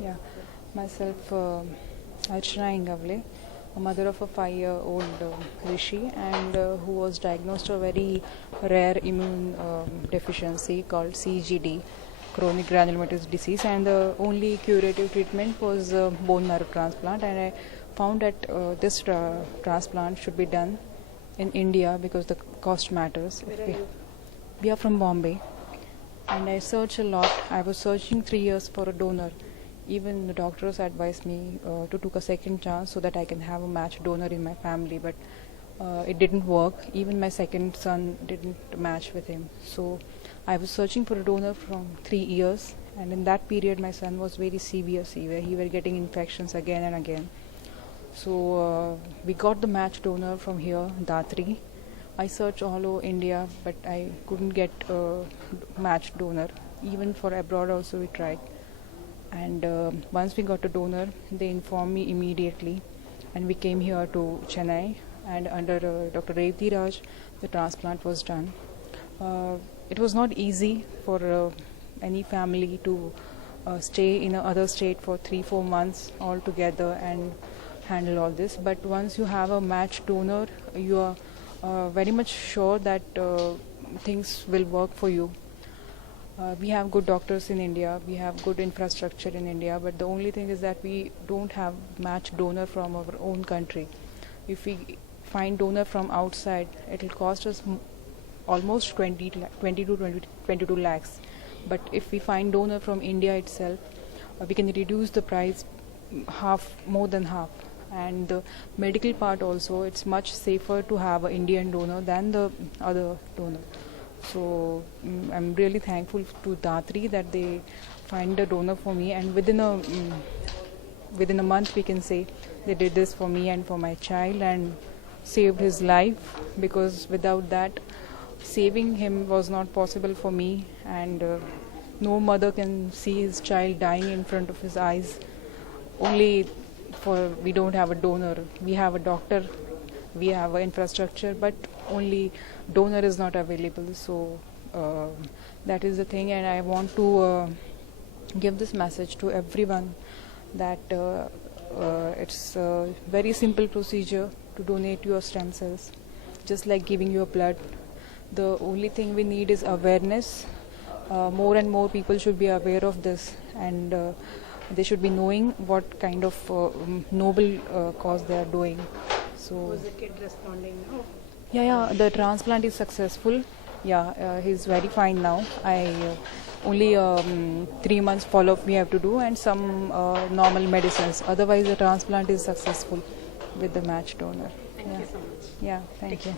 Yeah, myself, Archana Ingavle, a mother of a 5-year-old Rishi, and who was diagnosed with a very rare immune deficiency called CGD, chronic granulomatous disease, and the only curative treatment was bone marrow transplant. And I found that this transplant should be done in India because the cost matters. We are from Bombay, and I searched a lot. I was searching 3 years for a donor. Even the doctors advised me to take a second chance so that I can have a match donor in my family, but it didn't work. Even my second son didn't match with him. So I was searching for a donor from 3 years, and in that period, my son was very severe. He were getting infections again and again. So we got the match donor from here, Datri. I searched all over India, but I couldn't get a match donor. Even for abroad also we tried. And once we got a donor, they informed me immediately, and we came here to Chennai, and under Dr. Revati Raj, the transplant was done. It was not easy for any family to stay in another state for 3-4 months altogether and handle all this. But once you have a match donor, you are very much sure that things will work for you. We have good doctors in India, we have good infrastructure in India, but the only thing is that we don't have match donor from our own country. If we find donor from outside, it will cost us almost 20 to 22 lakhs. But if we find donor from India itself, we can reduce the price more than half. And the medical part also, it's much safer to have an Indian donor than the other donor. So I'm really thankful to Datri that they find a donor for me, and within a month, we can say, they did this for me and for my child and saved his life, because without that, saving him was not possible for me, and no mother can see his child dying in front of his eyes. Only we don't have a donor. We have a doctor, we have an infrastructure, but only donor is not available. So that is the thing, and I want to give this message to everyone that it's a very simple procedure to donate your stem cells, just like giving your blood. The only thing we need is awareness. More and more people should be aware of this, and they should be knowing what kind of noble cause they are doing. So was the kid responding now? Yeah, the transplant is successful. Yeah, he's very fine now. I only 3 months follow-up we have to do, and some normal medicines. Otherwise, the transplant is successful with the match donor. Thank you so much. Yeah, thank you.